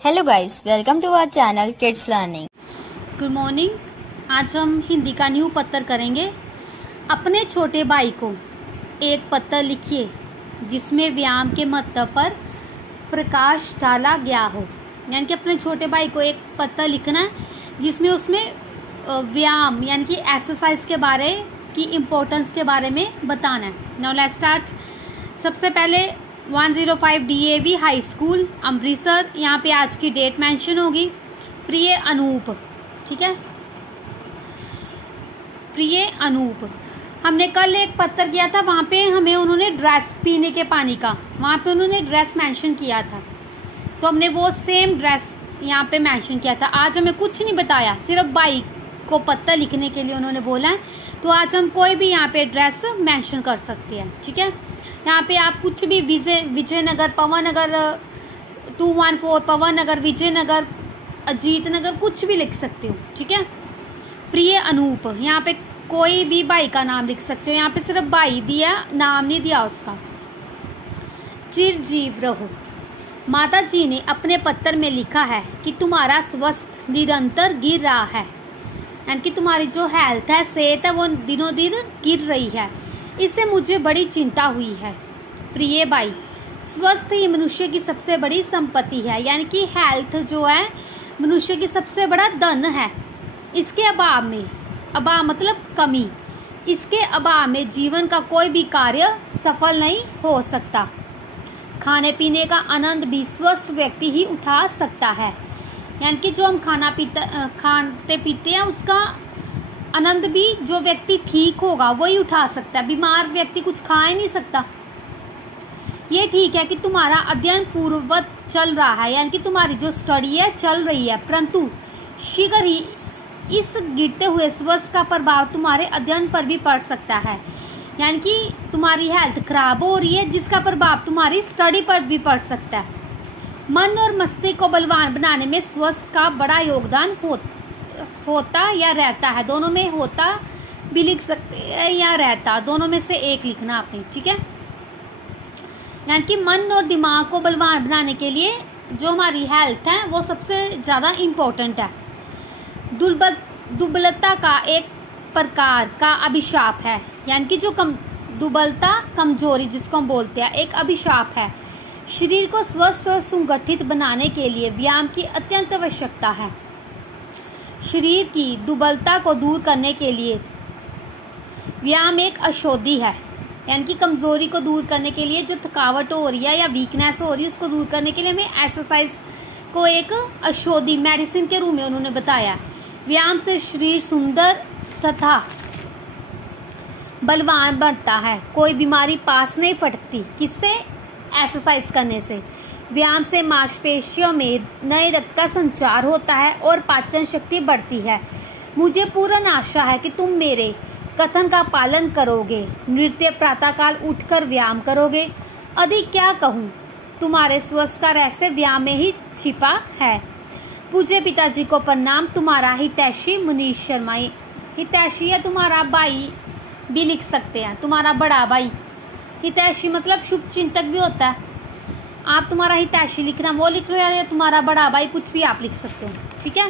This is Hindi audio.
Hello guys, welcome to our channel kids learning. Good morning. आज हम हिंदी का न्यू पत्र करेंगे। अपने छोटे भाई को एक पत्र लिखिए जिसमें व्यायाम के महत्व पर प्रकाश डाला गया हो। यानी कि अपने छोटे भाई को एक पत्र लिखना है जिसमें उसमें व्यायाम यानी कि एक्सरसाइज के बारे की इम्पोर्टेंस के बारे में बताना है। Now let's start. सबसे पहले 105 DAV हाई स्कूल अमृतसर, यहाँ पे आज की डेट मेंशन होगी। प्रिय अनूप, ठीक है, प्रिय अनूप। हमने कल एक पत्र किया था, वहाँ पे हमें उन्होंने ड्रेस, पीने के पानी का, वहाँ पे उन्होंने ड्रेस मेंशन किया था, तो हमने वो सेम ड्रेस यहाँ पे मेंशन किया था। आज हमें कुछ नहीं बताया, सिर्फ भाई को पत्र लिखने के लिए उन्होंने बोला है, तो आज हम कोई भी यहाँ पे ड्रेस मेंशन कर सकते हैं, ठीक है। यहाँ पे आप कुछ भी विजयनगर, पवन नगर 214, पवन नगर, विजयनगर, अजीत नगर, कुछ भी लिख सकते हो, ठीक है। प्रिय अनूप, यहाँ पे कोई भी भाई का नाम लिख सकते हो, यहाँ पे सिर्फ भाई दिया, नाम नहीं दिया उसका। चिरजीव रहो। माता जी ने अपने पत्र में लिखा है कि तुम्हारा स्वास्थ्य निरंतर गिर रहा है, यानी कि तुम्हारी जो हेल्थ है, सेहत है, वो दिनों दिन गिर रही है। इससे मुझे बड़ी चिंता हुई है। प्रिय भाई, स्वस्थ ही मनुष्य की सबसे बड़ी संपत्ति है, यानी कि हेल्थ जो है मनुष्य की सबसे बड़ा धन है। इसके अभाव में, अभाव मतलब कमी, इसके अभाव में जीवन का कोई भी कार्य सफल नहीं हो सकता। खाने पीने का आनंद भी स्वस्थ व्यक्ति ही उठा सकता है, यानी कि जो हम खाते पीते हैं उसका आनंद भी जो व्यक्ति ठीक होगा वही उठा सकता है। बीमार व्यक्ति कुछ खा ही नहीं सकता। ये ठीक है कि तुम्हारा अध्ययन पूर्ववत चल रहा है, यानी कि तुम्हारी जो स्टडी है चल रही है, परंतु शीघ्र ही इस गिरते हुए स्वास्थ्य का प्रभाव तुम्हारे अध्ययन पर भी पड़ सकता है। यानी कि तुम्हारी हेल्थ खराब हो रही है जिसका प्रभाव तुम्हारी स्टडी पर भी पड़ सकता है। मन और मस्तिष्क को बलवान बनाने में स्वास्थ्य का बड़ा योगदान होता या रहता है। दोनों में होता भी लिख सकते हैं या रहता, दोनों में से एक लिखना आपने, ठीक है। यानी कि मन और दिमाग को बलवान बनाने के लिए जो हमारी हेल्थ है वो सबसे ज़्यादा इम्पोर्टेंट है। दुर्बलता का एक प्रकार का अभिशाप है, यानी कि जो दुर्बलता, कमजोरी जिसको हम बोलते हैं, एक अभिशाप है। शरीर को स्वस्थ और सुगठित बनाने के लिए व्यायाम की अत्यंत आवश्यकता है। शरीर की दुर्बलता को दूर करने के लिए व्यायाम एक औषधि है, यानी कि कमजोरी को दूर करने के लिए, जो थकावट हो रही है या वीकनेस हो रही है, उसको दूर करने के लिए हमें एक्सरसाइज को एक औषधि, मेडिसिन के रूप में उन्होंने बताया। व्यायाम से शरीर सुंदर तथा बलवान बनता है। कोई बीमारी पास नहीं फटकती। किससे? एक्सरसाइज करने से। व्यायाम से मांसपेशियों में नए रक्त का संचार होता है और पाचन शक्ति बढ़ती है। मुझे पूर्ण आशा है कि तुम मेरे कथन का पालन करोगे, नृत्य प्रातःकाल उठकर व्यायाम करोगे। अधिक क्या कहूँ, तुम्हारे स्वास्थ्य का रहस्य व्यायाम में ही छिपा है। पूज्य पिताजी को प्रणाम। तुम्हारा हितैषी मुनीश शर्मा। हितैषी है तुम्हारा भाई भी लिख सकते हैं, तुम्हारा बड़ा भाई। हितैषी मतलब शुभ चिंतक भी होता है। आप तुम्हारा हितैषी लिखना, वो लिख रहे हैं, तुम्हारा बड़ा भाई, कुछ भी आप लिख सकते हो, ठीक है।